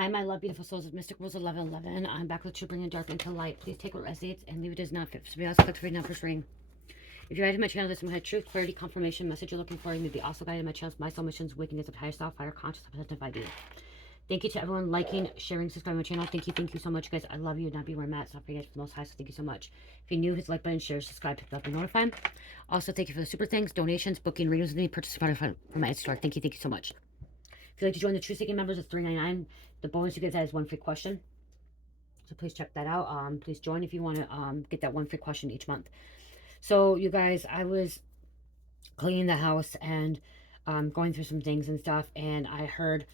Hi, my love, beautiful souls of Mystic Rules 1111. I'm back with True Bringing Dark into Light. Please take what resonates and leave it as not fit. Somebody else click for numbers ring. If you're added to my channel, this is my truth, clarity, confirmation, message you're looking for. You may be also guided by my channels, my soul missions, wickedness of higher self, higher conscious, identified being. Thank you to everyone liking, sharing, subscribing to my channel. Thank you so much, guys. I love you. Not be where I'm at. It's not for you guys for the most high, so thank you so much. If you're new, hit the like button, share, subscribe, pick it up, and notify. Also, thank you for the super thanks, donations, booking readings with me, purchase from my store. Thank you so much. If you'd like to join the True Seeking members, it's $3.99. The bonus you get that is one free question. So please check that out. Please join if you want to get that one free question each month. So you guys, I was cleaning the house and going through some things and stuff, and I heard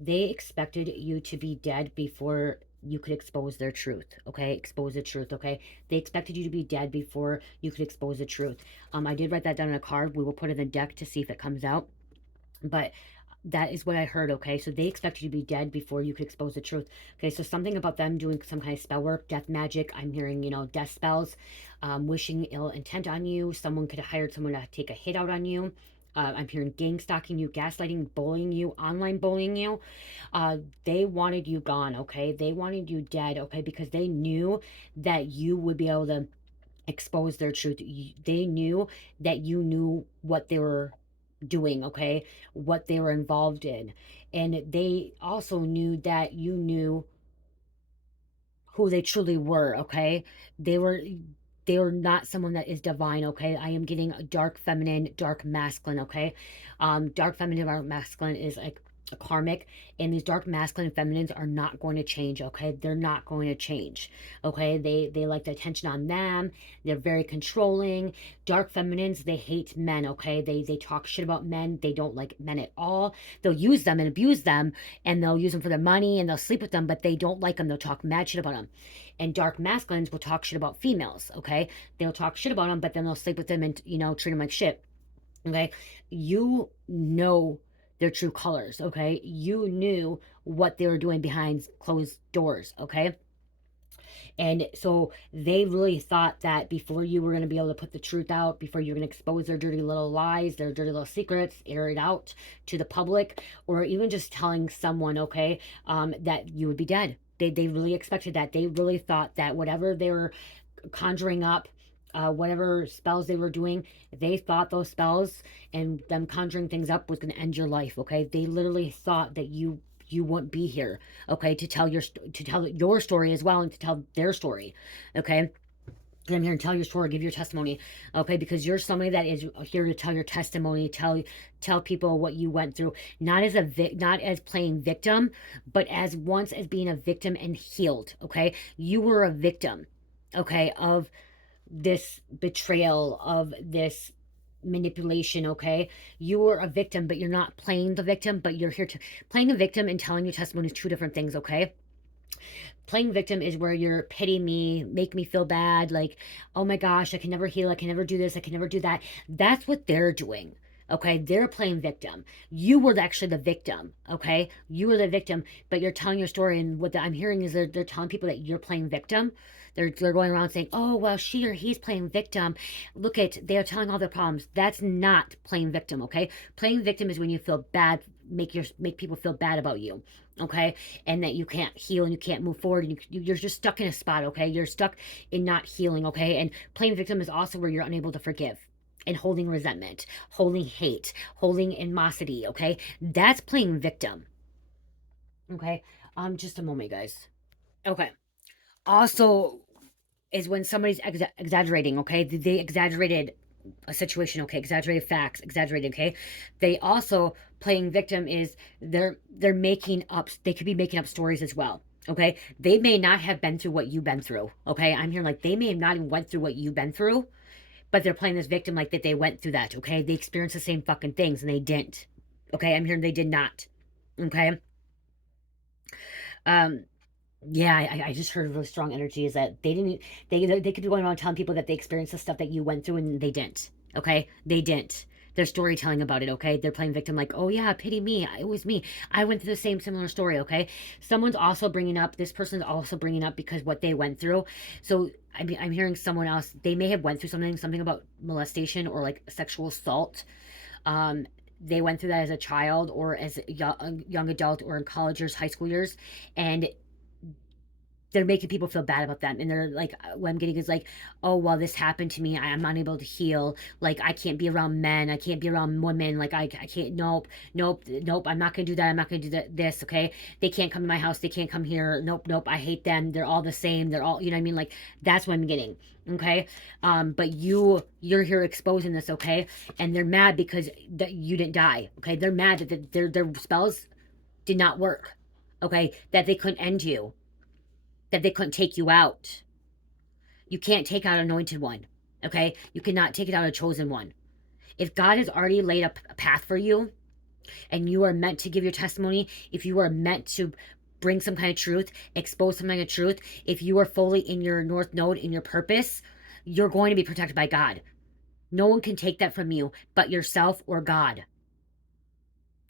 they expected you to be dead before you could expose their truth. Okay, expose the truth. Okay, they expected you to be dead before you could expose the truth. I did write that down on a card. We will put it in the deck to see if it comes out, but that is what I heard. Okay, so they expect you to be dead before you could expose the truth. Okay, so something about them doing some kind of spell work, death magic. I'm hearing, you know, death spells, wishing ill intent on you. Someone could have hired someone to take a hit out on you. I'm hearing gang stalking you, gaslighting, bullying you, online bullying you. They wanted you gone. Okay, they wanted you dead. Okay, because they knew that you would be able to expose their truth. They knew that you knew what they were doing, okay, what they were involved in, and they also knew that you knew who they truly were. Okay, they were not someone that is divine. Okay, I am getting a dark feminine, dark masculine. Okay, dark feminine, dark masculine is like a karmic, and these dark masculine feminines are not going to change. Okay, they're not going to change. Okay, they like the attention on them. They're very controlling. Dark feminines, they hate men. Okay, they talk shit about men. They don't like men at all. They'll use them and abuse them, and they'll use them for their money, and they'll sleep with them, but they don't like them. They'll talk mad shit about them. And dark masculines will talk shit about females. Okay, they'll talk shit about them, but then they'll sleep with them and, you know, treat them like shit. Okay, you know their true colors. Okay, you knew what they were doing behind closed doors. Okay, and so they really thought that before you were going to be able to put the truth out, before you're going to expose their dirty little lies, their dirty little secrets, air it out to the public, or even just telling someone, okay, that you would be dead. They really expected that. They really thought that whatever they were conjuring up, whatever spells they were doing, they thought those spells and them conjuring things up was going to end your life. Okay, they literally thought that you wouldn't be here. Okay, to tell your story as well, and to tell their story. Okay, I'm here to tell your story, give your testimony. Okay, because you're somebody that is here to tell your testimony, tell people what you went through, not as not as playing victim, but as once as being a victim and healed. Okay, you were a victim, okay, of this betrayal, of this manipulation. Okay, you were a victim, but you're not playing the victim, but you're here to playing a victim and telling your testimony is two different things. Okay, playing victim is where you're pity me, make me feel bad, like, oh my gosh, I can never heal, I can never do this, I can never do that. That's what they're doing. Okay, they're playing victim. You were actually the victim. Okay, you were the victim, but you're telling your story, and what I'm hearing is they're telling people that you're playing victim. They're going around saying, oh well, she or he's playing victim. Look at, they're telling all their problems. That's not playing victim. Okay, playing victim is when you feel bad, make people feel bad about you. Okay, and that you can't heal and you can't move forward, and you're just stuck in a spot. Okay, you're stuck in not healing. Okay, and playing victim is also where you're unable to forgive and holding resentment, holding hate, holding animosity. Okay, that's playing victim. Okay, just a moment, guys. Okay, also is when somebody's exaggerating. Okay, they exaggerated a situation. Okay, exaggerated facts, exaggerated. Okay, they also, playing victim is they're making up, they could be making up stories as well. Okay, they may not have been through what you've been through. Okay, I'm hearing like they may have not even went through what you've been through, but they're playing this victim like that they went through that. Okay, they experienced the same fucking things and they didn't. Okay, I'm hearing they did not. Okay, um yeah, I just heard a really strong energy is that they didn't, they could be going around telling people that they experienced the stuff that you went through and they didn't. Okay, they didn't. They're storytelling about it. Okay, they're playing victim like, oh yeah, pity me, it was me, I went through the same similar story. Okay, someone's also bringing up, this person's also bringing up because what they went through. So I'm hearing someone else, they may have went through something about molestation or like sexual assault, um they went through that as a child or as a young adult or in college years, high school years, and they're making people feel bad about them. And they're like, what I'm getting is like, oh, well, this happened to me. I am unable to heal. Like, I can't be around men. I can't be around women. Like, I can't, nope, nope, nope. I'm not going to do that. I'm not going to do this, okay? They can't come to my house. They can't come here. Nope, nope. I hate them. They're all the same. They're all, you know what I mean? Like, that's what I'm getting, okay? But you're here exposing this, okay? And they're mad because that you didn't die, okay? They're mad that their spells did not work, okay? That they couldn't end you, that they couldn't take you out. You can't take out an anointed one, okay? You cannot take it out a chosen one. If God has already laid a path for you and you are meant to give your testimony, if you are meant to bring some kind of truth, expose some kind of truth, if you are fully in your North Node, in your purpose, you're going to be protected by God. No one can take that from you but yourself or God,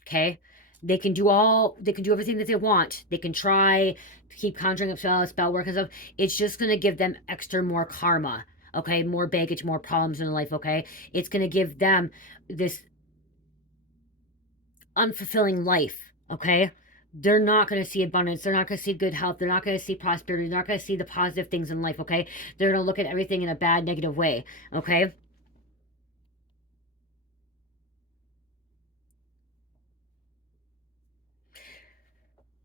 okay? They can do everything that they want. They can try to keep conjuring up spell work and stuff. It's just going to give them extra more karma, okay? More baggage, more problems in life, okay? It's going to give them this unfulfilling life, okay? They're not going to see abundance. They're not going to see good health. They're not going to see prosperity. They're not going to see the positive things in life, okay? They're going to look at everything in a bad, negative way, okay?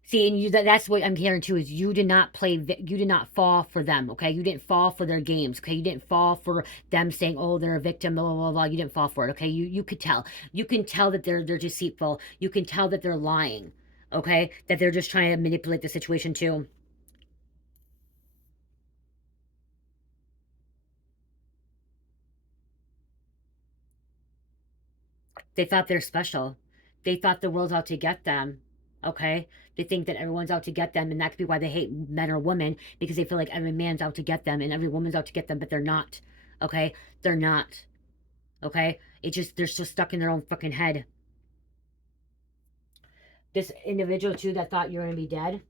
See, and that's what I'm hearing too, is you did not you did not fall for them, okay? You didn't fall for their games, okay? You didn't fall for them saying, oh, they're a victim, blah, blah, blah, blah. You didn't fall for it, okay? You could tell. You can tell that they're deceitful. You can tell that they're lying, okay? That they're just trying to manipulate the situation too. They thought they're special. They thought the world's out to get them, okay? They think that everyone's out to get them, and that could be why they hate men or women, because they feel like every man's out to get them and every woman's out to get them, but they're not, okay? They're not, okay? They're so stuck in their own fucking head. This individual, too, that thought you're going to be dead,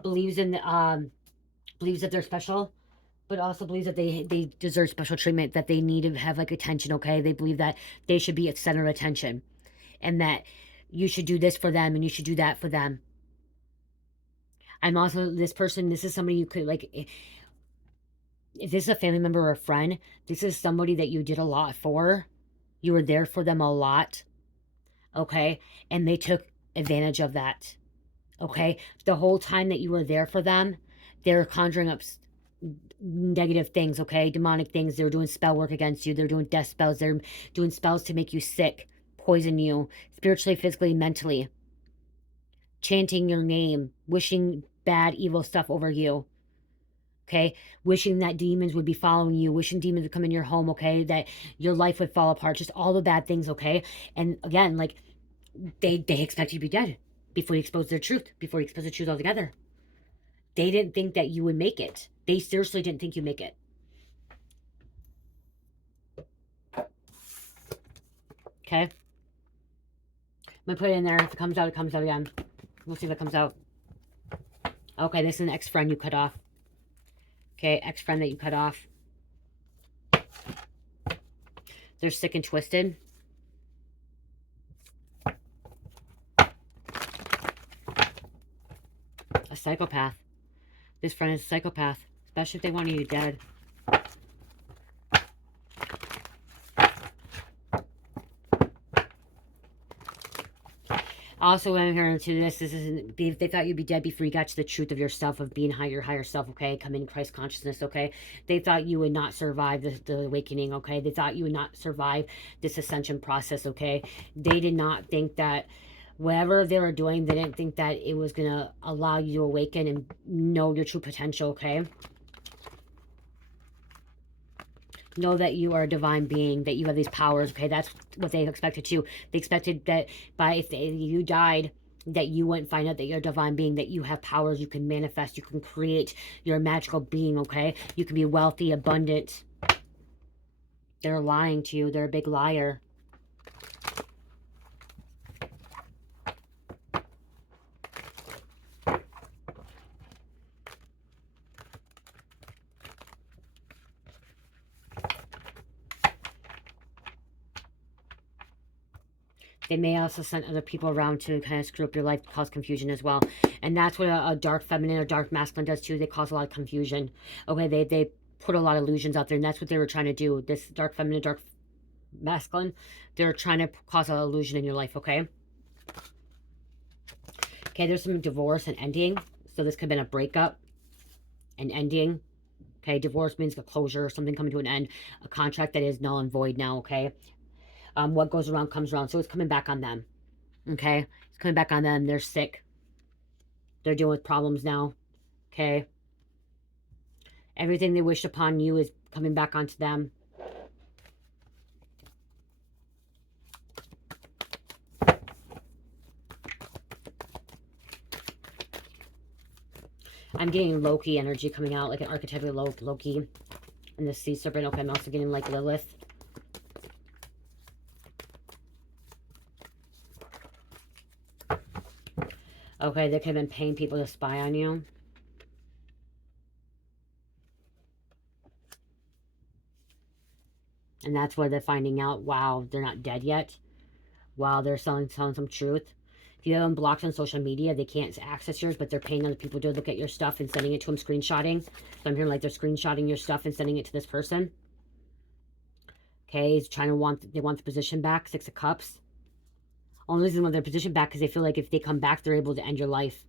believes believes that they're special, but also believes that they deserve special treatment, that they need to have, like, attention, okay? They believe that they should be at center of attention, and that you should do this for them and you should do that for them. I'm also this person, this is somebody you could, like, if this is a family member or a friend, this is somebody that you did a lot for. You were there for them a lot, okay? And they took advantage of that, okay? The whole time that you were there for them, they're conjuring up negative things, okay? Demonic things. They're doing spell work against you. They're doing death spells. They're doing spells to make you sick, poison you, spiritually, physically, mentally. Chanting your name, wishing bad, evil stuff over you, okay? Wishing that demons would be following you, wishing demons would come in your home, okay? That your life would fall apart, just all the bad things, okay? And again, like, they expect you to be dead before you expose their truth, before you expose the truth altogether. They didn't think that you would make it. They seriously didn't think you'd make it. Okay? I'm gonna put it in there. If it comes out, it comes out again. We'll see if it comes out. Okay, this is an ex-friend you cut off. Okay, ex-friend that you cut off. They're sick and twisted. A psychopath. This friend is a psychopath, especially if they want you dead. Also, when I'm hearing to this isn't, they thought you'd be dead before you got to the truth of yourself, of being your higher self, okay? Coming in Christ consciousness, okay? They thought you would not survive the awakening, okay? They thought you would not survive this ascension process, okay? They did not think that whatever they were doing, they didn't think that it was going to allow you to awaken and know your true potential, okay? Know that you are a divine being, that you have these powers, okay? That's what they expected too. They expected that if you died, that you wouldn't find out that you're a divine being, that you have powers, you can manifest, you can create, you're a magical being, okay? You can be wealthy, abundant. They're lying to you. They're a big liar. They may also send other people around to kind of screw up your life, cause confusion as well. And that's what a dark feminine or dark masculine does too. They cause a lot of confusion. Okay, they put a lot of illusions out there, and that's what they were trying to do. This dark feminine, dark masculine, they're trying to cause an illusion in your life, okay? Okay, there's some divorce and ending. So this could have been a breakup, an ending. Okay, divorce means a closure, something coming to an end, a contract that is null and void now, okay? What goes around comes around. So it's coming back on them, okay? It's coming back on them. They're sick. They're dealing with problems now, okay? Everything they wished upon you is coming back onto them. I'm getting Loki energy coming out, like an archetypal Loki. And the sea serpent. Okay, I'm also getting like Lilith. Okay, they could have been paying people to spy on you. And that's where they're finding out, wow, they're not dead yet. Wow, they're telling some truth. If you have them blocked on social media, they can't access yours, but they're paying other people to look at your stuff and sending it to them, screenshotting. So I'm hearing like they're screenshotting your stuff and sending it to this person. Okay, he's trying to they want the position back, 6 of Cups. Only reason they want their position back because they feel like if they come back, they're able to end your life.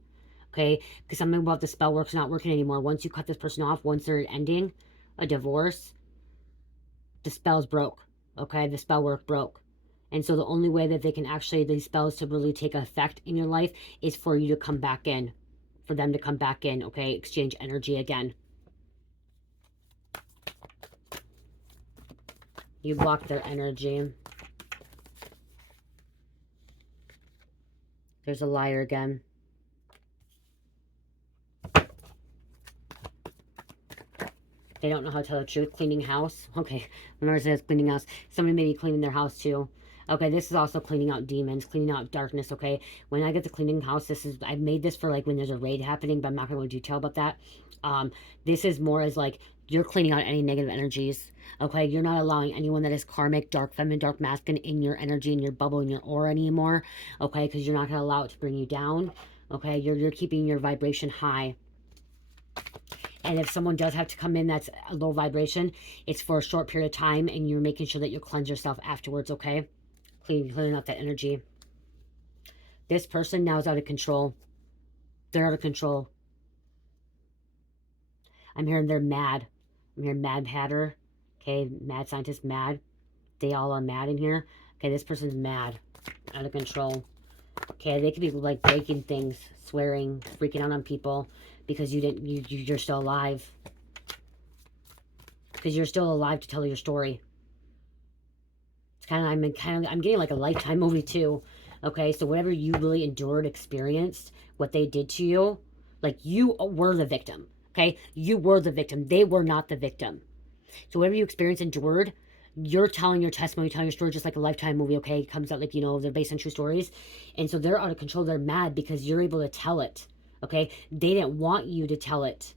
Okay, because something about the spell work's not working anymore. Once you cut this person off, once they're ending a divorce, the spell's broke. Okay, the spell work broke. And so the only way that they can actually, these spells to really take effect in your life is for you to come back in. For them to come back in, okay? Exchange energy again. You block their energy. There's a liar again. They don't know how to tell the truth. Cleaning house. Okay, remember it says cleaning house. Somebody may be cleaning their house too. Okay, this is also cleaning out demons, cleaning out darkness, okay? When I get the cleaning house, I made this for like when there's a raid happening, but I'm not going to go into detail about that. This is more as like, you're cleaning out any negative energies, okay? You're not allowing anyone that is karmic, dark feminine, dark masculine in your energy, in your bubble, in your aura anymore, okay? Because you're not going to allow it to bring you down, okay? You're keeping your vibration high. And if someone does have to come in that's a low vibration, it's for a short period of time, and you're making sure that you cleanse yourself afterwards, okay? Cleaning out that energy. This person now is out of control. They're out of control. I'm hearing they're mad. I'm hearing Mad Hatter. Okay, mad scientist, mad. They all are mad in here. Okay, this person's mad. Out of control. Okay, they could be like breaking things, swearing, freaking out on people because you're still alive. Because you're still alive to tell your story. It's kind of, I'm getting like a Lifetime movie too. Okay, so whatever you really endured, experienced, what they did to you, like you were the victim. Okay, you were the victim. They were not the victim. So whatever you experienced, endured, you're telling your testimony, telling your story just like a Lifetime movie, okay? It comes out like, you know, they're based on true stories. And so they're out of control. They're mad because you're able to tell it, okay? They didn't want you to tell it.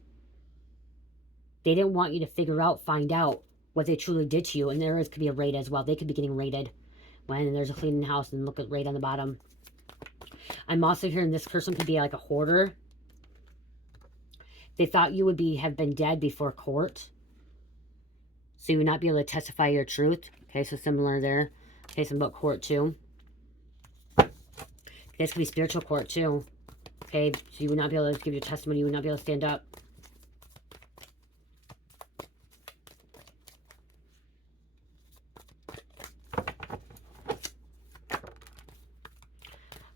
They didn't want you to figure out, find out what they truly did to you. And there could be a raid as well. They could be getting raided when there's a cleaning house, and look at raid on the bottom. I'm also hearing this person could be like a hoarder. They thought you would have been dead before court. So you would not be able to testify your truth. Okay, so similar there. Okay, some about court too. This could be spiritual court too. Okay, so you would not be able to give your testimony. You would not be able to stand up.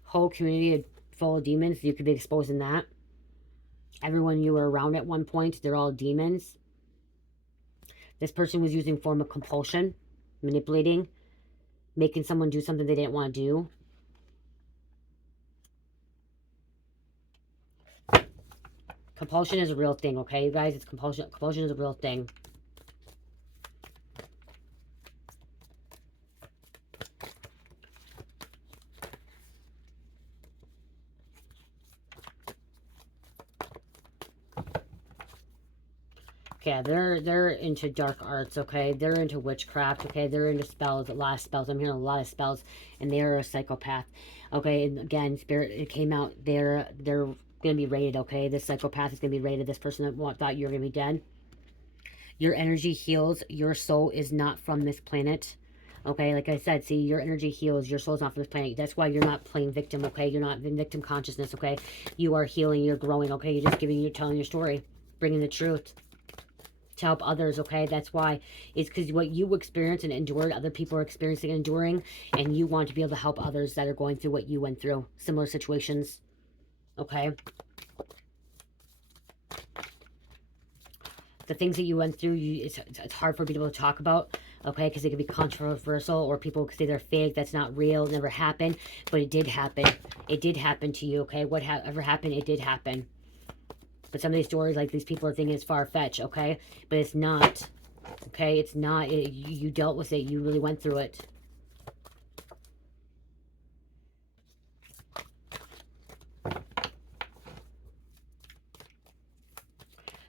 Whole community full of demons. You could be exposed in that. Everyone you were around at one point, they're all demons. This person was using form of compulsion, manipulating, making someone do something they didn't want to do. Compulsion is a real thing, okay, you guys? It's compulsion. Compulsion is a real thing. Okay, they're into dark arts, okay? They're into witchcraft, okay? They're into spells, a lot of spells. I'm hearing a lot of spells, and they're a psychopath, okay? And again, Spirit, it came out, they're gonna be raided, okay? This psychopath is gonna be raided. This person that thought you were gonna be dead. Your energy heals. Your soul is not from this planet. Okay, like I said, see, your energy heals. Your soul's not from this planet. That's why you're not playing victim, okay? You're not in victim consciousness, okay? You are healing. You're growing, okay? You're just telling your story, bringing the truth to help others, okay? That's why. It's because what you experience and endured, other people are experiencing and enduring, and you want to be able to help others that are going through what you went through, similar situations, okay? The things that you went through, it's hard for people to talk about, okay? Because it can be controversial, or people say they're fake, that's not real, never happened, but it did happen. It did happen to you, okay? Whatever happened, it did happen. But some of these stories, like, these people are thinking it's far-fetched, okay? But it's not, okay? It's not. You dealt with it. You really went through it.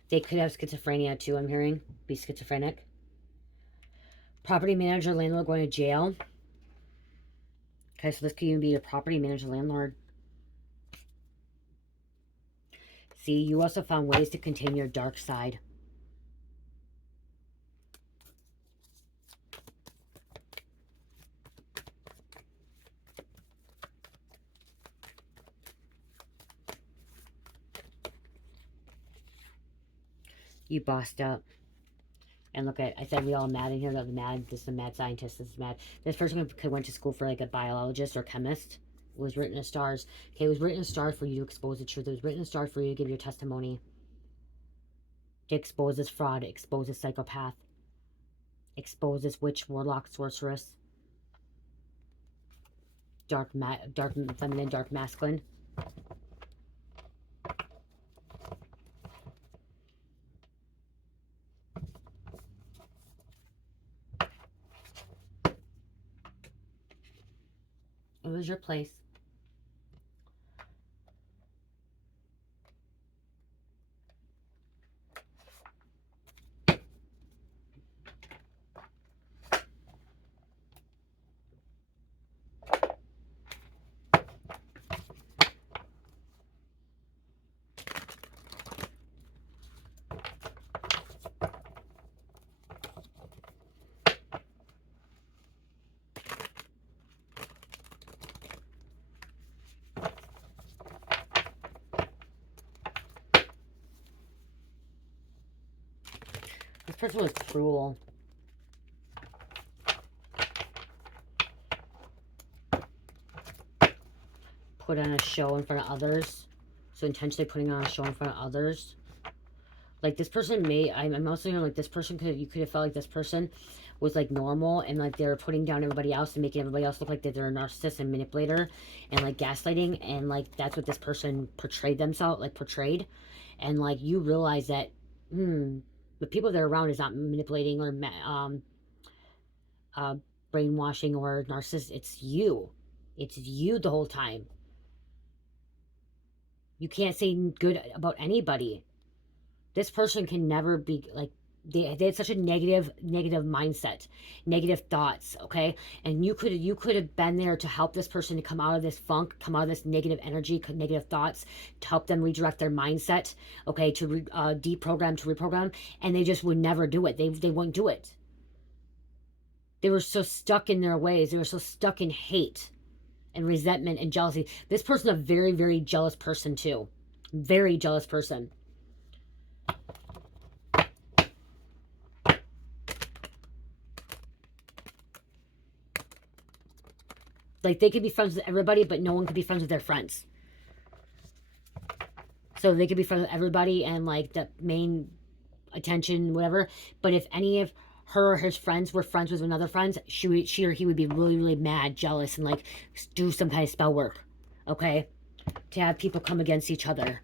They could have schizophrenia, too, I'm hearing. Be schizophrenic. Property manager, landlord going to jail. Okay, so this could even be a property manager, landlord. See, you also found ways to contain your dark side. You bossed up. And look at, I said we all mad in here. The mad, this is a mad scientist, this is mad. This person could went to school for like a biologist or chemist. It was written in stars. Okay, it was written in stars for you to expose the truth. It was written in stars for you to give your testimony. To expose this fraud, expose this psychopath. Expose this witch, warlock, sorceress. Dark feminine, dark masculine. It was your place. This person was cruel. Put on a show in front of others. So intentionally putting on a show in front of others. Like, this person may, I'm also hearing like this person you could have felt like this person was like normal, and like they're putting down everybody else and making everybody else look like that they're a narcissist and manipulator and like gaslighting, and like that's what this person portrayed themselves, like portrayed. And like you realize that the people they're around is not manipulating or brainwashing or narcissist. It's you the whole time. You can't say good about anybody. This person can never be like, they had such a negative mindset, negative thoughts, okay? And you could have been there to help this person to come out of this funk, come out of this negative energy, negative thoughts, to help them redirect their mindset, okay, to deprogram, to reprogram, and they just would never do it. They wouldn't do it. They were so stuck in their ways. They were so stuck in hate and resentment and jealousy. This person's a very, very jealous person too. Very jealous person. Like, they could be friends with everybody, but no one could be friends with their friends. So they could be friends with everybody and, like, the main attention, whatever. But if any of her or his friends were friends with another friend, she or he would be really, really mad, jealous, and, like, do some kind of spell work. Okay? To have people come against each other.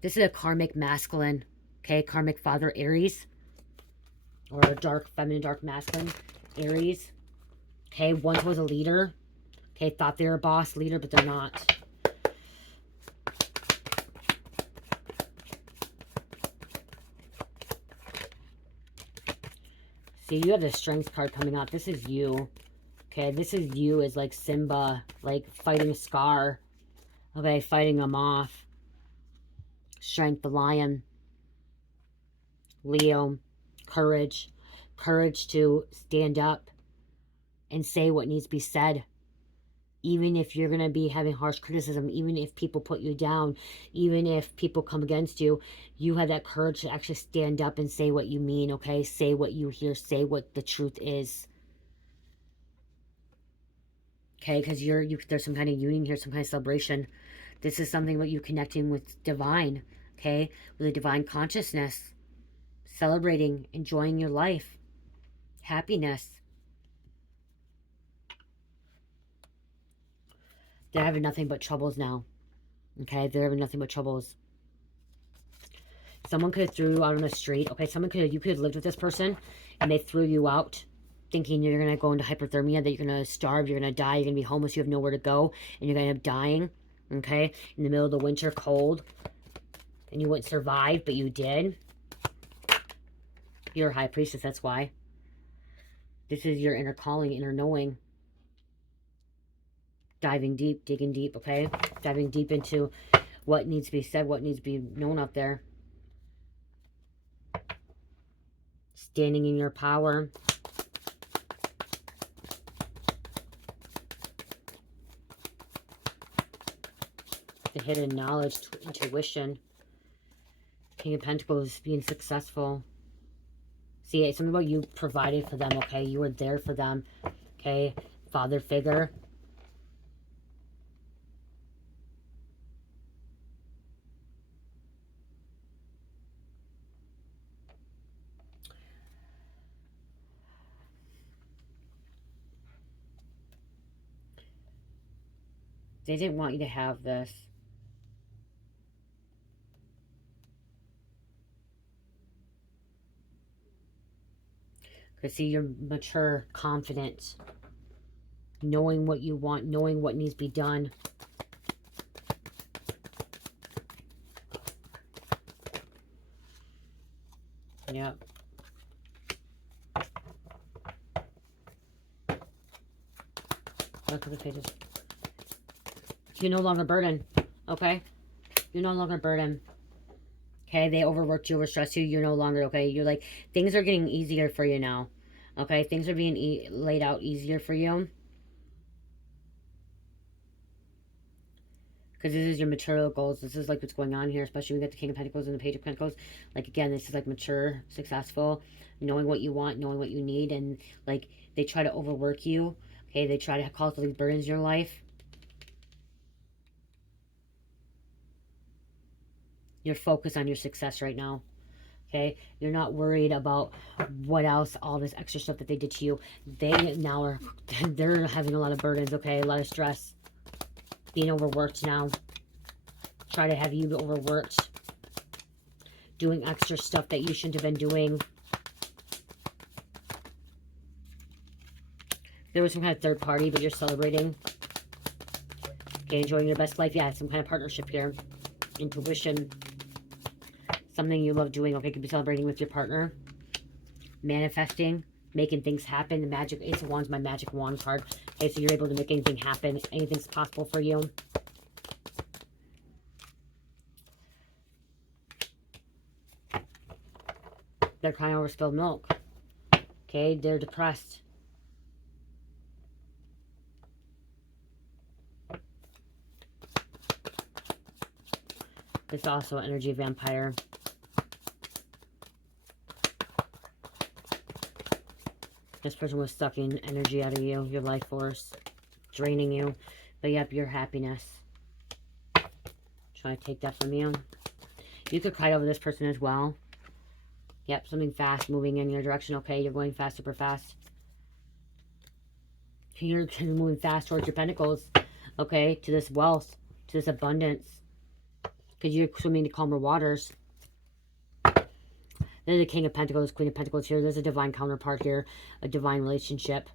This is a karmic masculine. Okay? Karmic father, Aries. Or a dark feminine, dark masculine, Aries. Okay, once was a leader. Okay, thought they were a boss, leader, but they're not. See, you have the Strength card coming out. This is you. Okay, this is you as like Simba, like fighting Scar. Okay, fighting him off. Strength, the lion. Leo, courage. Courage to stand up and say what needs to be said. Even if you're going to be having harsh criticism, even if people put you down, even if people come against you, you have that courage to actually stand up and say what you mean, okay? Say what you hear, say what the truth is. Okay, because there's some kind of union here, some kind of celebration. This is something about you connecting with divine, okay? With a divine consciousness. Celebrating, enjoying your life. Happiness. They're having nothing but troubles now. Okay, they're having nothing but troubles. Someone could have threw you out on the street. Okay, you could have lived with this person and they threw you out thinking you're going to go into hypothermia, that you're going to starve, you're going to die, you're going to be homeless, you have nowhere to go, and you're going to end up dying, okay, in the middle of the winter, cold, and you wouldn't survive, but you did. You're a high priestess, that's why. This is your inner calling, inner knowing. Diving deep, digging deep, okay? Diving deep into what needs to be said, what needs to be known out there. Standing in your power. The hidden knowledge, intuition. King of Pentacles, being successful. See, it's something about you provided for them, okay? You were there for them, okay? Father figure. They didn't want you to have this. Because see, you're mature, confident, knowing what you want, knowing what needs to be done. Yep. Look at the pages. You're no longer burdened, okay? You're no longer burdened. Okay, they overworked you, overstressed you. You're no longer, okay? You're like, things are getting easier for you now. Okay, things are being laid out easier for you. Because this is your material goals. This is like what's going on here, especially when we get the King of Pentacles and the Page of Pentacles. Like, again, this is like mature, successful, knowing what you want, knowing what you need. And like, they try to overwork you. Okay, they try to cause all these burdens in your life. You're focused on your success right now. Okay, you're not worried about what else, all this extra stuff that they did to you. They now are, they're having a lot of burdens, okay, a lot of stress, being overworked now. Try to have you overworked, doing extra stuff that you shouldn't have been doing. There was some kind of third party, but you're celebrating. Okay, enjoying your best life. Yeah, some kind of partnership here. Intuition. Something you love doing. Okay, could be celebrating with your partner. Manifesting. Making things happen. The magic, Ace of Wands, my magic wand card. Okay, so you're able to make anything happen. Anything's possible for you. They're crying over spilled milk. Okay, they're depressed. It's also energy vampire. This person was sucking energy out of you, your life force, draining you. But yep, your happiness. Trying to take that from you. You could cry over this person as well. Yep, something fast moving in your direction. Okay, you're going fast, super fast. You're moving fast towards your pentacles. Okay, to this wealth, to this abundance. Because you're swimming to calmer waters. There's a King of Pentacles, Queen of Pentacles here. There's a divine counterpart here. A divine relationship.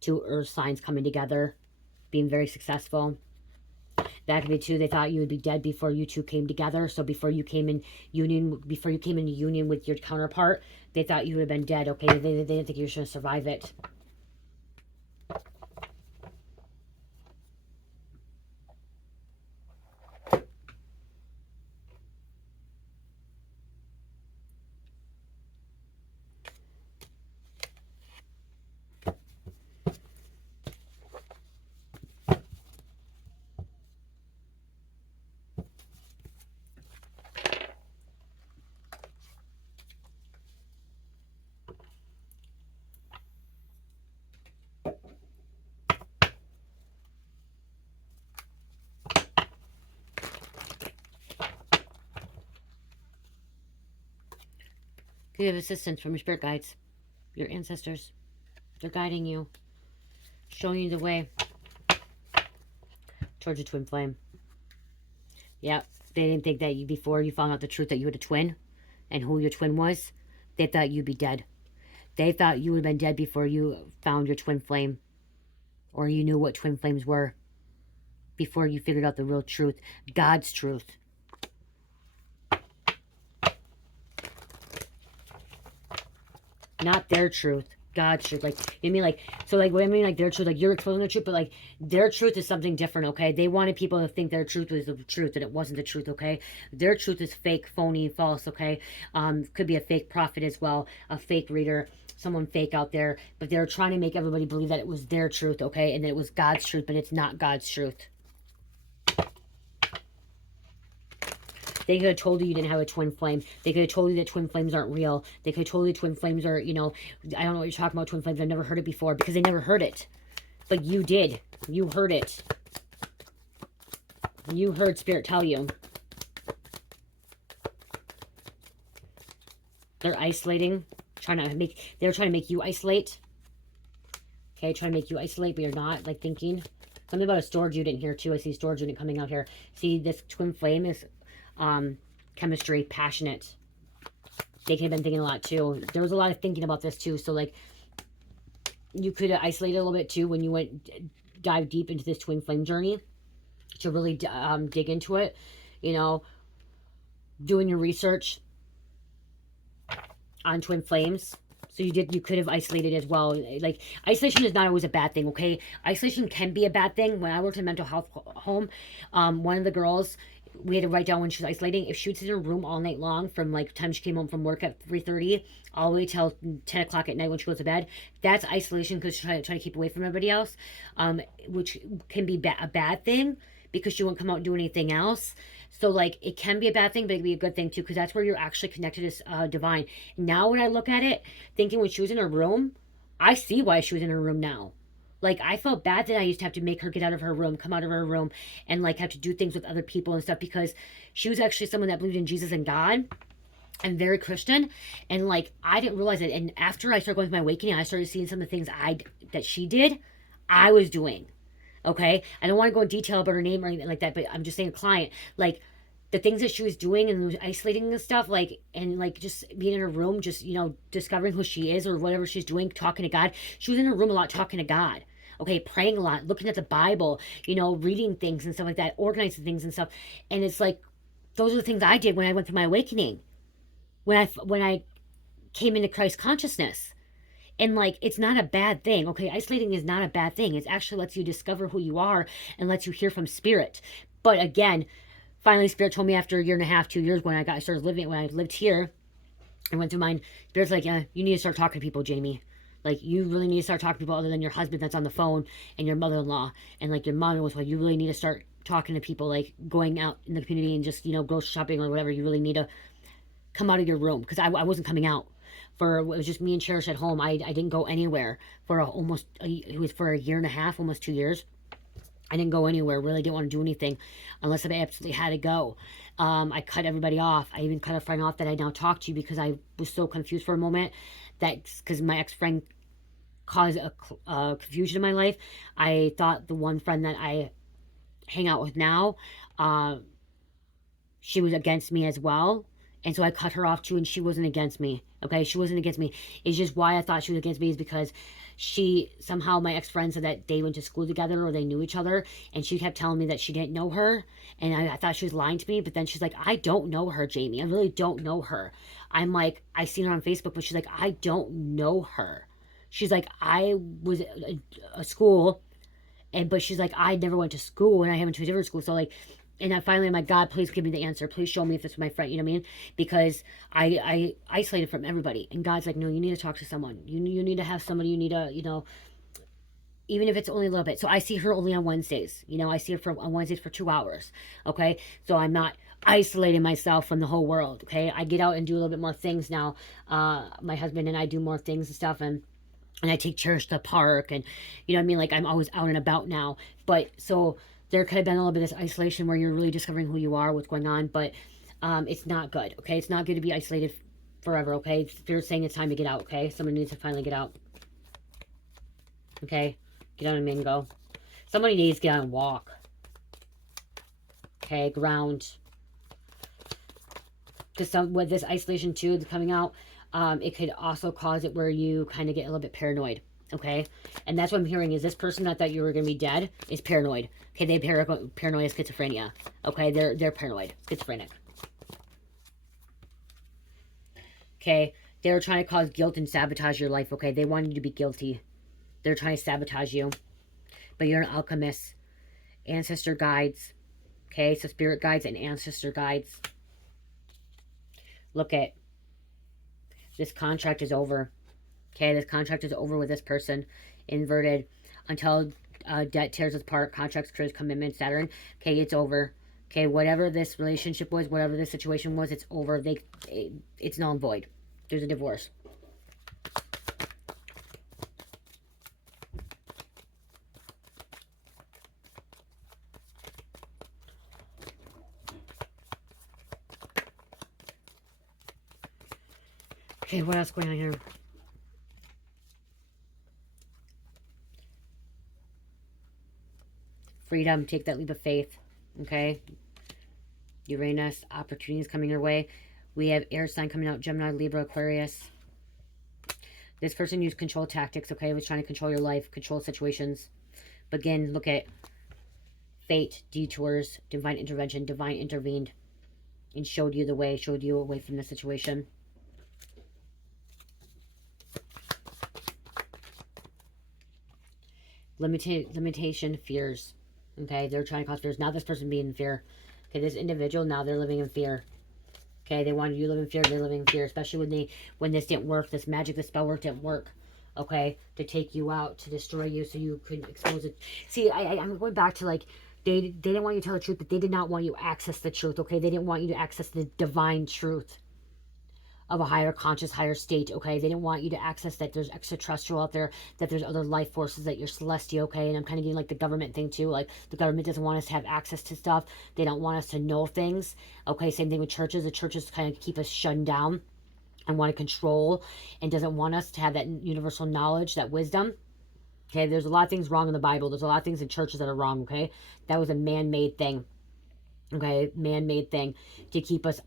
Two earth signs coming together. Being very successful. That could be too. They thought you would be dead before you two came together. So before you came in union, before you came into union with your counterpart, they thought you would have been dead. Okay, they didn't think you were going to survive it. You have assistance from your spirit guides, your ancestors. They're guiding you, showing you the way towards your twin flame. Yep, they didn't think that before you found out the truth that you had a twin and who your twin was, they thought you'd be dead. They thought you would have been dead before you found your twin flame, or you knew what twin flames were, before you figured out the real truth, God's truth. Not their truth, God's truth. Like, you mean, like, so, like, what I mean, like, their truth, like, you're exposing the truth, but, like, their truth is something different, okay? They wanted people to think their truth was the truth, and it wasn't the truth, okay? Their truth is fake, phony, false, okay? Could be a fake prophet as well, a fake reader, someone fake out there, but they're trying to make everybody believe that it was their truth, okay? And that it was God's truth, but it's not God's truth. They could have told you didn't have a twin flame. They could have told you that twin flames aren't real. They could have told you twin flames are, you know, I don't know what you're talking about, twin flames. I've never heard it before, because they never heard it. But you did. You heard it. You heard Spirit tell you. They're isolating. They're trying to make you isolate. Okay, trying to make you isolate, but you're not, like, thinking. Something about a storage unit in here, too. I see storage unit coming out here. See, this twin flame is chemistry, passionate. They could have been thinking a lot too. There was a lot of thinking about this too. So, like, you could have isolated a little bit too when you dive deep into this twin flame journey to really dig into it. You know, doing your research on twin flames. So you could have isolated as well. Like, isolation is not always a bad thing, okay? Isolation can be a bad thing. When I worked in a mental health home, one of the girls, we had to write down when she was isolating. If she was in her room all night long, from like time she came home from work at 3:30 all the way till 10 o'clock at night when she goes to bed, that's isolation, because she's trying to keep away from everybody else, which can be a bad thing because she won't come out and do anything else. So, like, it can be a bad thing, but it can be a good thing too, because that's where you're actually connected to divine. Now when I look at it, thinking when she was in her room, I see why she was in her room now. Like, I felt bad that I used to have to make her get out of her room, come out of her room, and, like, have to do things with other people and stuff, because she was actually someone that believed in Jesus and God, and very Christian, and, like, I didn't realize it. And after I started going through my awakening, I started seeing some of the things that she did, I was doing, okay? I don't want to go in detail about her name or anything like that, but I'm just saying, client, like, the things that she was doing and isolating and stuff, like, and, like, just being in her room, just, you know, discovering who she is or whatever she's doing, talking to God. She was in her room a lot talking to God, okay, praying a lot, looking at the Bible, you know, reading things and stuff like that, organizing things and stuff. And it's like, those are the things I did when I went through my awakening, when I came into Christ consciousness. And, like, it's not a bad thing, okay? Isolating is not a bad thing. It actually lets you discover who you are and lets you hear from Spirit. But again, finally, Spirit told me after a year and a half, 2 years, when I lived here, I went through mine, Spirit's like, yeah, you need to start talking to people, Jamie. Like, you really need to start talking to people other than your husband that's on the phone and your mother-in-law. And, like, your mom was like, you really need to start talking to people, like, going out in the community and just, you know, grocery shopping or whatever. You really need to come out of your room. Because I wasn't coming out. It was just me and Cherish at home. I didn't go anywhere for it was for a year and a half, almost 2 years. I didn't go anywhere, really didn't want to do anything unless I absolutely had to go. I cut everybody off. I even cut a friend off that I now talk to because I was so confused for a moment, because my ex-friend caused a confusion in my life. I thought the one friend that I hang out with now, she was against me as well. And so I cut her off too, and she wasn't against me. Okay, she wasn't against me. It's just why I thought she was against me is because she somehow, my ex-friend said that they went to school together or they knew each other, and she kept telling me that she didn't know her, and I thought she was lying to me. But then she's like, I don't know her, Jamie. I really don't know her. I'm like, I seen her on Facebook, but she's like, I don't know her. She's like, I was at a school, but she's like, I never went to school, and I haven't to a different school. So like, and I finally, I'm like, God, please give me the answer. Please show me if this is my friend. You know what I mean? Because I isolated from everybody. And God's like, no, you need to talk to someone. You need to have somebody. You need to, even if it's only a little bit. So I see her only on Wednesdays. I see her on Wednesdays for 2 hours. Okay? So I'm not isolating myself from the whole world. Okay? I get out and do a little bit more things now. My husband and I do more things and stuff. And I take chairs to the park. And, you know what I mean? Like, I'm always out and about now. But so there could have been a little bit of this isolation where you're really discovering who you are, what's going on, but it's not good, okay? It's not good to be isolated forever, okay? Spirit's saying it's time to get out, okay? Someone needs to finally get out, okay? Get on a mingo. Somebody needs to get on a walk, okay? Ground. Because with this isolation too coming out, it could also cause it where you kind of get a little bit paranoid. Okay, and that's what I'm hearing is this person that thought you were gonna be dead is paranoid. Okay, they have paranoia, schizophrenia. Okay, they're paranoid, schizophrenic. Okay, they're trying to cause guilt and sabotage your life. Okay, they want you to be guilty. They're trying to sabotage you, but you're an alchemist. Ancestor guides. Okay, so spirit guides and ancestor guides. Look at this contract is over. Okay, this contract is over with this person. Inverted. Until debt tears us apart, contracts, careers, commitment, Saturn. Okay, it's over. Okay, whatever this relationship was, whatever this situation was, it's over. It's null and void. There's a divorce. Okay, what else going on here? Freedom, take that leap of faith, okay? Uranus, opportunities coming your way. We have air sign coming out, Gemini, Libra, Aquarius. This person used control tactics, okay? Was trying to control your life, control situations. But again, look at fate, detours, divine intervention, divine intervened and showed you the way, showed you away from the situation. Limitation, fears. Okay, they're trying to cause fears. Now this person being in fear. Okay, this individual, now they're living in fear. Okay, they wanted you to live in fear, they're living in fear. Especially when this didn't work, this magic, this spell work didn't work. Okay, to take you out, to destroy you so you couldn't expose it. See, I'm going back to like, they didn't want you to tell the truth, but they did not want you to access the truth, okay? They didn't want you to access the divine truth of a higher conscious, higher state, okay? They didn't want you to access that there's extraterrestrial out there, that there's other life forces, that you're celestial, okay? And I'm kind of getting like the government thing too. Like the government doesn't want us to have access to stuff. They don't want us to know things, okay? Same thing with churches. The churches kind of keep us shut down and want to control and doesn't want us to have that universal knowledge, that wisdom. Okay, there's a lot of things wrong in the Bible. There's a lot of things in churches that are wrong, okay? That was a man-made thing, okay? Man-made thing to keep us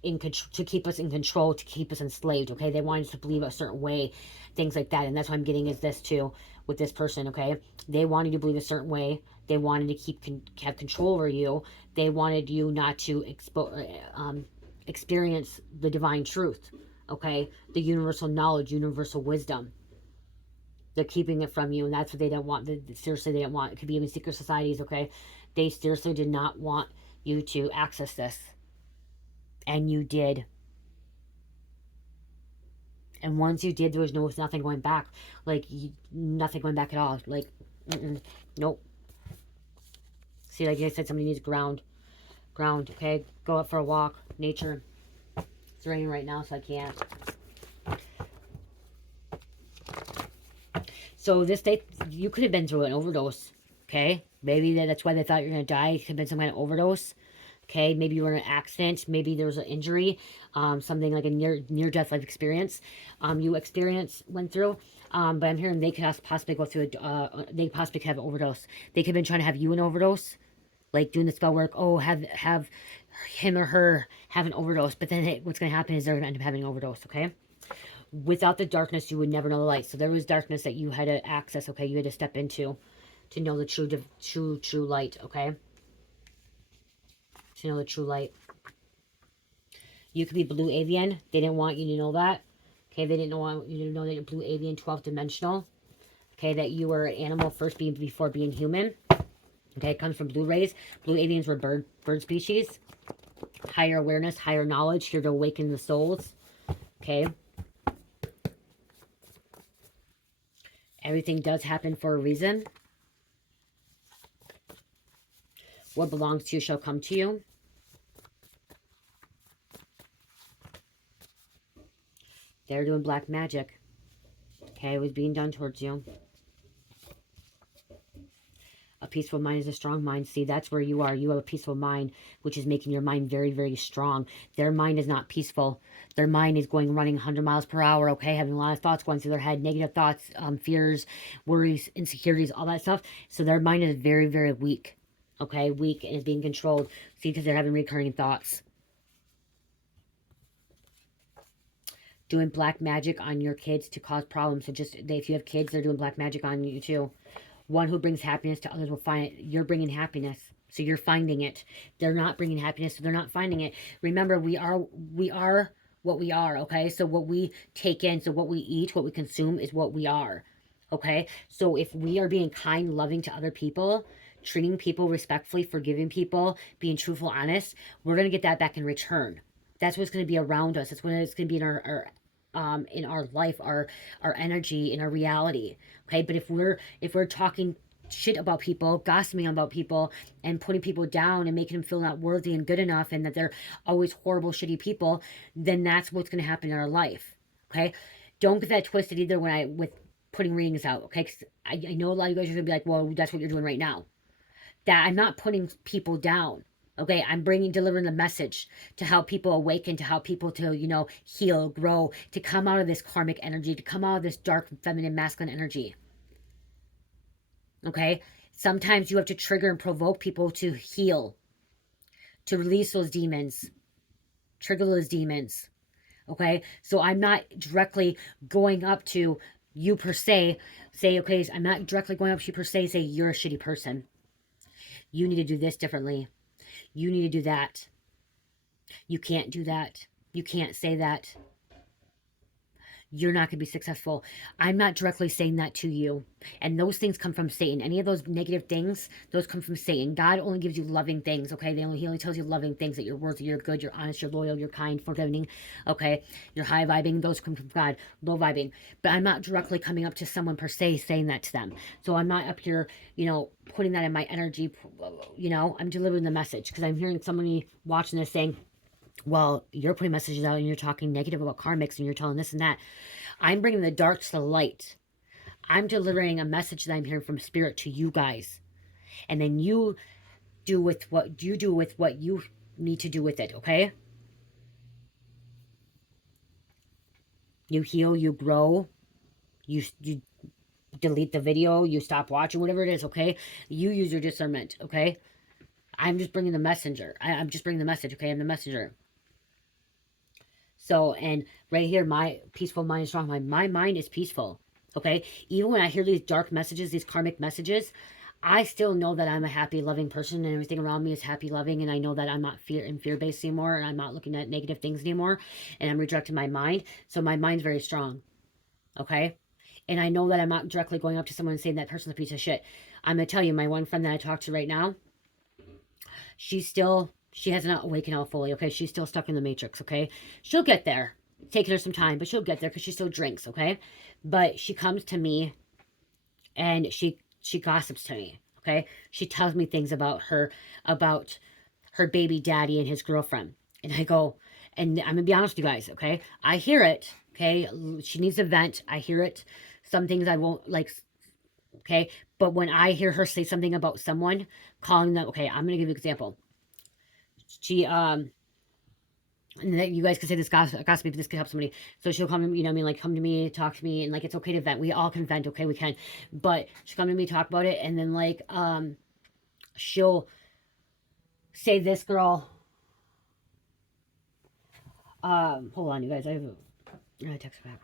to keep us in control, to keep us enslaved, okay? They wanted us to believe a certain way, things like that. And that's what I'm getting is this too with this person, okay? They wanted you to believe a certain way. They wanted to have control over you. They wanted you not to experience the divine truth, okay? The universal knowledge, universal wisdom. They're keeping it from you, and that's what they don't want. Seriously, they don't want. It could be even secret societies, okay? They seriously did not want you to access this. And you did. And once you did, there was nothing going back. Like, nothing going back at all. Like, nope. See, like I said, somebody needs ground. Ground, okay? Go out for a walk. Nature. It's raining right now, so I can't. So this day, you could have been through an overdose, okay? Maybe that's why they thought you were going to die. It could have been some kind of overdose. Okay, maybe you were in an accident, maybe there was an injury, something like a near-death life experience you went through, but I'm hearing they could possibly go through, they possibly could have an overdose. They could have been trying to have you an overdose, like doing the spell work, oh, have him or her have an overdose, but then what's going to happen is they're going to end up having an overdose, okay? Without the darkness, you would never know the light. So there was darkness that you had to access, okay? You had to step into to know the true light, okay? To know the true light. You could be blue avian. They didn't want you to know that. Okay, they didn't want you to know that you're blue avian, 12th dimensional. Okay, that you were an animal first before being human. Okay, it comes from blue rays. Blue avians were bird species. Higher awareness, higher knowledge, here to awaken the souls. Okay. Everything does happen for a reason. What belongs to you shall come to you. They're doing black magic. Okay, it was being done towards you. A peaceful mind is a strong mind. See, that's where you are. You have a peaceful mind, which is making your mind very, very strong. Their mind is not peaceful. Their mind is running 100 miles per hour, okay? Having a lot of thoughts going through their head, negative thoughts, fears, worries, insecurities, all that stuff. So their mind is very, very weak, okay? Weak and is being controlled. See, because they're having recurring thoughts. Doing black magic on your kids to cause problems. So just, if you have kids, they're doing black magic on you too. One who brings happiness to others will find it. You're bringing happiness, so you're finding it. They're not bringing happiness, so they're not finding it. Remember, we are what we are, okay? So what we take in, so what we eat, what we consume is what we are, okay? So if we are being kind, loving to other people, treating people respectfully, forgiving people, being truthful, honest, we're going to get that back in return. That's what's going to be around us. That's what it's going to be in our life, our energy, in our reality. Okay, but if we're talking shit about people, gossiping about people, and putting people down and making them feel not worthy and good enough, and that they're always horrible, shitty people, then that's what's going to happen in our life. Okay, don't get that twisted either with putting readings out. Okay, because I know a lot of you guys are going to be like, well, that's what you're doing right now. That I'm not putting people down. Okay, I'm delivering the message to help people awaken, to help people to, heal, grow, to come out of this karmic energy, to come out of this dark, feminine, masculine energy. Okay, sometimes you have to trigger and provoke people to heal, to release those demons, trigger those demons. Okay, so I'm not directly going up to you per se, say, okay, I'm not directly going up to you per se, say, you're a shitty person. You need to do this differently. You need to do that. You can't do that. You can't say that. You're not going to be successful. I'm not directly saying that to you. And those things come from Satan. Any of those negative things, those come from Satan. God only gives you loving things, okay? He only tells you loving things, that you're worthy, you're good, you're honest, you're loyal, you're kind, forgiving, okay? You're high vibing. Those come from God. Low vibing. But I'm not directly coming up to someone per se saying that to them. So I'm not up here, putting that in my energy, I'm delivering the message, because I'm hearing somebody watching this saying, well, you're putting messages out and you're talking negative about karmics and you're telling this and that. I'm bringing the dark to the light. I'm delivering a message that I'm hearing from spirit to you guys. And then you do with what you need to do with it, okay? You heal, you grow, you delete the video, you stop watching, whatever it is, okay? You use your discernment, okay? I'm just bringing the messenger. I'm just bringing the message, okay? I'm the messenger. So, and right here, my peaceful mind is strong mind. My mind is peaceful, okay? Even when I hear these dark messages, these karmic messages, I still know that I'm a happy, loving person, and everything around me is happy, loving, and I know that I'm not fear-based anymore, and I'm not looking at negative things anymore, and I'm redirecting my mind. So my mind's very strong, okay? And I know that I'm not directly going up to someone and saying that person's a piece of shit. I'm going to tell you, my one friend that I talk to right now, she has not awakened out fully, okay? She's still stuck in the matrix, okay? She'll get there. It's taking her some time, but she'll get there because she still drinks, okay? But she comes to me and she gossips to me, okay? She tells me things about her baby daddy and his girlfriend. And I go, and I'm going to be honest with you guys, okay? I hear it, okay? She needs a vent. I hear it. Some things I won't like, okay? But when I hear her say something about someone, calling them, okay, I'm going to give you an example. She, and then you guys can say this gossip, but this could help somebody. So she'll come, come to me, talk to me, and it's okay to vent. We all can vent, okay? We can. But she'll come to me, talk about it, and then she'll say this, girl. Hold on, you guys. I text back.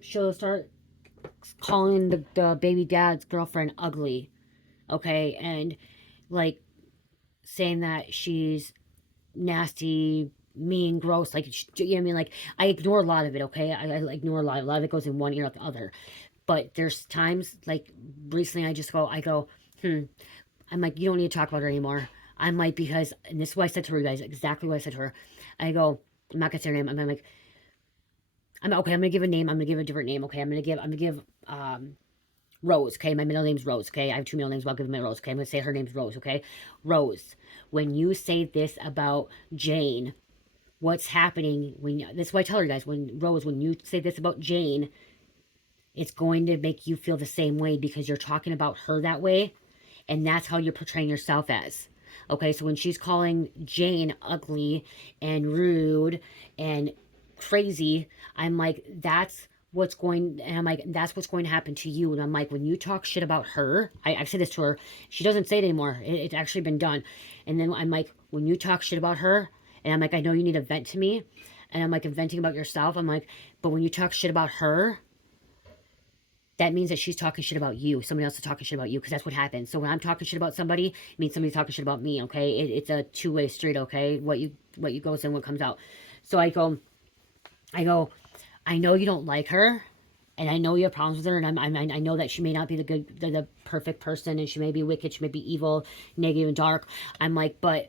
She'll start calling the baby dad's girlfriend ugly, okay, and like saying that she's nasty, mean, gross. Like, you know what I mean? Like, I ignore a lot of it, okay? I ignore a lot. A lot of it goes in one ear or the other. But there's times, like, recently I go, I'm like, you don't need to talk about her anymore. I'm like, because, and this is what I said to her, guys, exactly what I said to her. I go, I'm not gonna say her name. I'm like, okay, I'm gonna give a name. I'm gonna give a different name, okay? I'm gonna give, Rose, okay? My middle name's Rose, okay? I have two middle names, but I'll give my Rose, okay? I'm gonna say her name's Rose, okay? Rose, when you say this about Jane, what's happening when this is what I tell her, guys, when Rose, when you say this about Jane, it's going to make you feel the same way because you're talking about her that way, and that's how you're portraying yourself as. Okay, so when she's calling Jane ugly and rude and crazy, I'm like, that's what's going, and I'm like, that's what's going to happen to you. And I'm like, when you talk shit about her, I say this to her, she doesn't say it anymore. It's actually been done. And then I'm like, when you talk shit about her, and I'm like, I know you need to vent to me, and I'm like, I'm venting about yourself. I'm like, but when you talk shit about her, that means that she's talking shit about you. Somebody else is talking shit about you, because that's what happens. So when I'm talking shit about somebody, it means somebody's talking shit about me, okay? It's a two-way street, okay? What you goes in, what comes out. So I go, I know you don't like her, and I know you have problems with her, and I know that she may not be the perfect person, and she may be wicked, she may be evil, negative, and dark. I'm like, but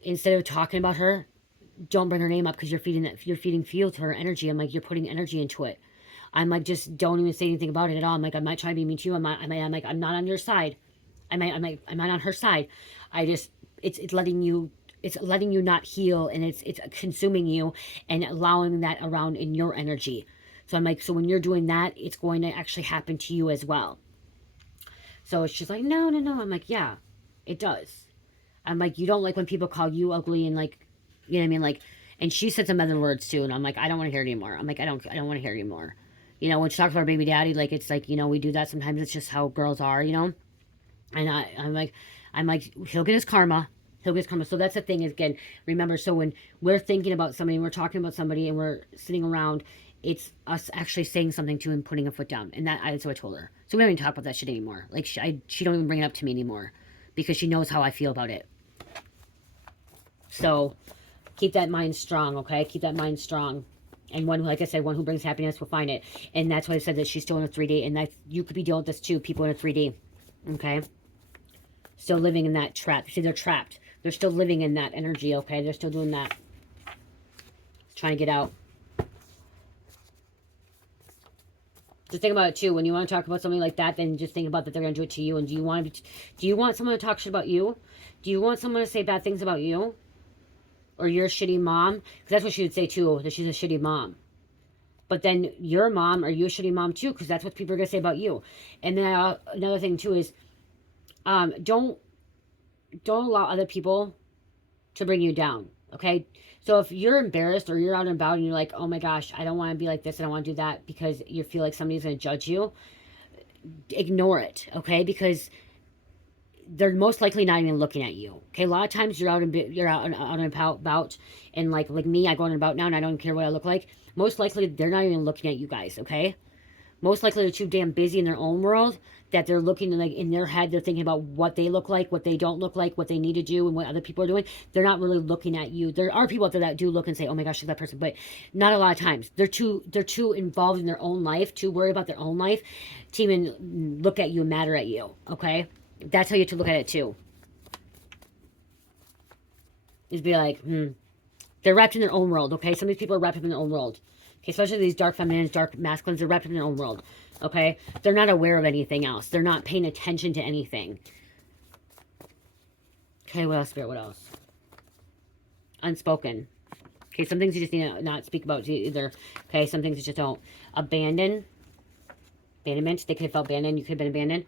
instead of talking about her, don't bring her name up, because you're feeding fuel to her energy. I'm like, you're putting energy into it. I'm like, just don't even say anything about it at all. I'm like, I might try to be mean to you. I'm like, I'm not on your side. I'm not on her side. It's letting you, not heal, and it's consuming you and allowing that around in your energy. So I'm like, so when you're doing that, it's going to actually happen to you as well. So she's like, no, no, no. I'm like, yeah, it does. I'm like, you don't like when people call you ugly and like, you know what I mean? Like, and she said some other words too. And I'm like, I don't want to hear it anymore. I'm like, I don't want to hear it anymore. You know, when she talks about her baby daddy, like, it's like, you know, we do that sometimes. It's just how girls are, you know? And I'm like, he'll get his karma. He'll get his karma. So that's the thing is, again, remember, so when we're thinking about somebody and we're talking about somebody and we're sitting around, it's us actually saying something to him, putting a foot down. And that's what I told her. So we don't even talk about that shit anymore. Like, she don't even bring it up to me anymore because she knows how I feel about it. So keep that mind strong, okay? Keep that mind strong. And one, like I said, one who brings happiness will find it. And that's why I said that she's still in a 3D. And that you could be dealing with this too, people in a 3D. Okay? Still living in that trap. See, they're trapped. They're still living in that energy, okay? They're still doing that. Trying to get out. Just think about it too. When you want to talk about something like that, then just think about that they're going to do it to you. And do you want someone to talk shit about you? Do you want someone to say bad things about you? Or you're a shitty mom? Because that's what she would say too, that she's a shitty mom. But then your mom, are you a shitty mom too? Because that's what people are going to say about you. And then another thing too is, don't allow other people to bring you down, okay? So if you're embarrassed or you're out and about and you're like, oh my gosh, I don't want to be like this, I don't want to do that, because you feel like somebody's going to judge you, ignore it, okay? Because they're most likely not even looking at you, okay? A lot of times you're out and about, and like me, I go out and about now, and I don't care what I look like. Most likely they're not even looking at you guys, okay? Most likely they're too damn busy in their own world that they're looking, like, in their head, they're thinking about what they look like, what they don't look like, what they need to do, and what other people are doing. They're not really looking at you. There are people out there that do look and say, oh my gosh, she's that person, but not a lot of times. They're too involved in their own life, too worried about their own life to even look at you and matter at you, okay? That's how you have to look at it too. Is be like, they're wrapped in their own world, okay? Some of these people are wrapped up in their own world. Okay, especially these dark feminines, dark masculines, they're wrapped up in their own world. Okay? They're not aware of anything else. They're not paying attention to anything. Okay, what else, Spirit? What else? Unspoken. Okay, some things you just need to not speak about either. Okay, some things you just don't. Abandonment. They could have felt abandoned. You could have been abandoned.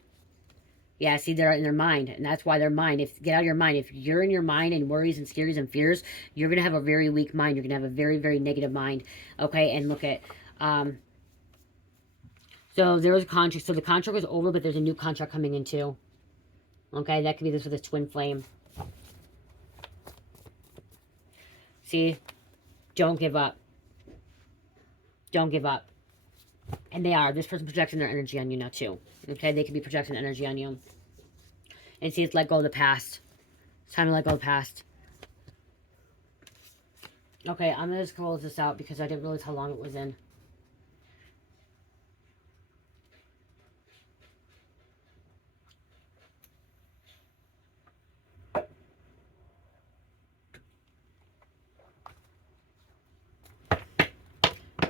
Yeah, see, they're in their mind, and that's why their mind. If get out of your mind. If you're in your mind and worries and scaries and fears, you're gonna have a very weak mind. You're gonna have a very, very negative mind. Okay, and look at, so there was a contract. So the contract was over, but there's a new contract coming in too. Okay, that could be this with a twin flame. See, don't give up. Don't give up. And they are. This person projecting their energy on you now too. Okay, they could be projecting energy on you. And see, it's let go of the past. It's time to let go of the past. Okay, I'm going to just close this out because I didn't realize how long it was in.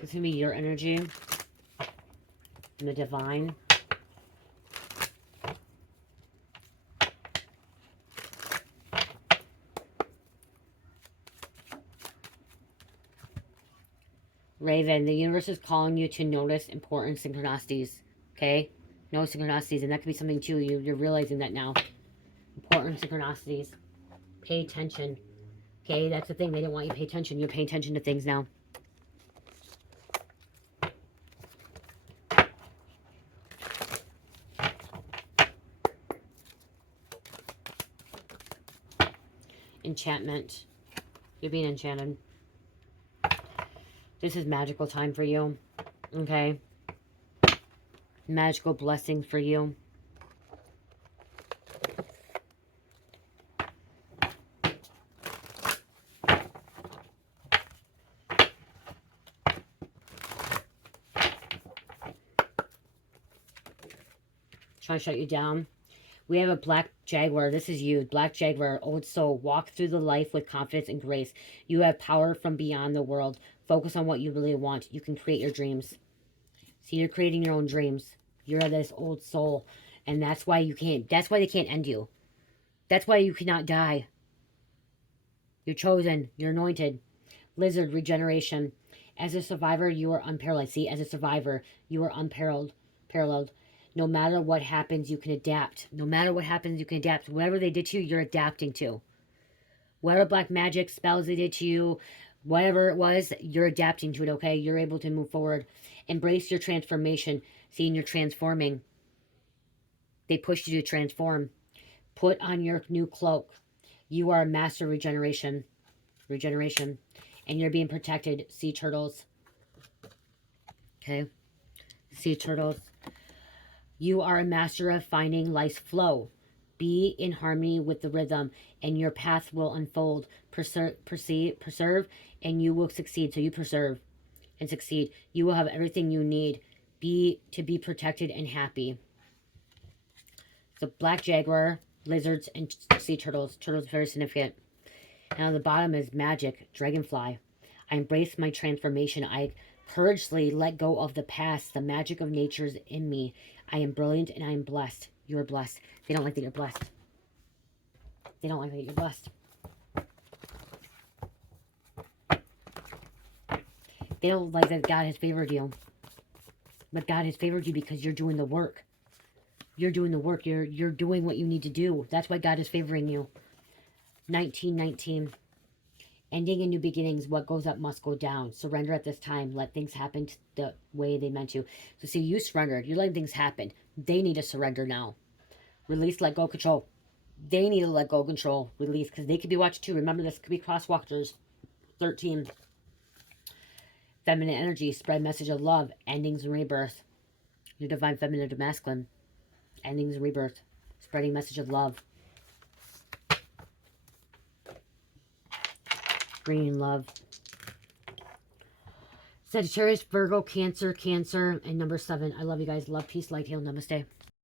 It's going to be your energy and the divine. Raven, the universe is calling you to notice important synchronicities. Okay? No synchronicities, and that could be something too. You're realizing that now. Important synchronicities. Pay attention. Okay? That's the thing. They didn't want you to pay attention. You're paying attention to things now. Enchantment. You're being enchanted. This is magical time for you. Okay? Magical blessing for you. Trying to shut you down. We have a black jaguar. This is you. Black jaguar, old soul. Walk through the life with confidence and grace. You have power from beyond the world. Focus on what you really want. You can create your dreams. See, you're creating your own dreams. You're this old soul. And that's why you can't, that's why they can't end you. That's why you cannot die. You're chosen. You're anointed. Lizard, regeneration. As a survivor, you are unparalleled. See, as a survivor, you are unparalleled. No matter what happens, you can adapt. No matter what happens, you can adapt. Whatever they did to you, you're adapting to. Whatever black magic spells they did to you, whatever it was, you're adapting to it, okay? You're able to move forward. Embrace your transformation. See, you're transforming. They pushed you to transform. Put on your new cloak. You are a master of regeneration. Regeneration. And you're being protected. Sea turtles. Okay? Sea turtles. You are a master of finding life's flow. Be in harmony with the rhythm, and your path will unfold. Preserve, and you will succeed. So you preserve and succeed. You will have everything you need to be protected and happy. So black jaguar, lizards, and sea turtles. Turtles very significant. And on the bottom is magic, dragonfly. I embrace my transformation. I courageously let go of the past. The magic of nature is in me. I am brilliant and I am blessed. You are blessed. They don't like that you're blessed. They don't like that you're blessed. They don't like that God has favored you. But God has favored you because you're doing the work. You're doing the work. You're doing what you need to do. That's why God is favoring you. 1919. Ending and new beginnings. What goes up must go down. Surrender at this time. Let things happen the way they meant to. So see, you surrendered. You're letting things happen. They need to surrender now. Release, let go, control. They need to let go, control, release. Because they could be watched too. Remember, this could be crosswalkers. 13. Feminine energy. Spread message of love. Endings and rebirth. Your divine feminine to masculine. Endings and rebirth. Spreading message of love. Bringing love. Sagittarius, Virgo, Cancer, and number 7. I love you guys. Love, peace, light, heal, namaste.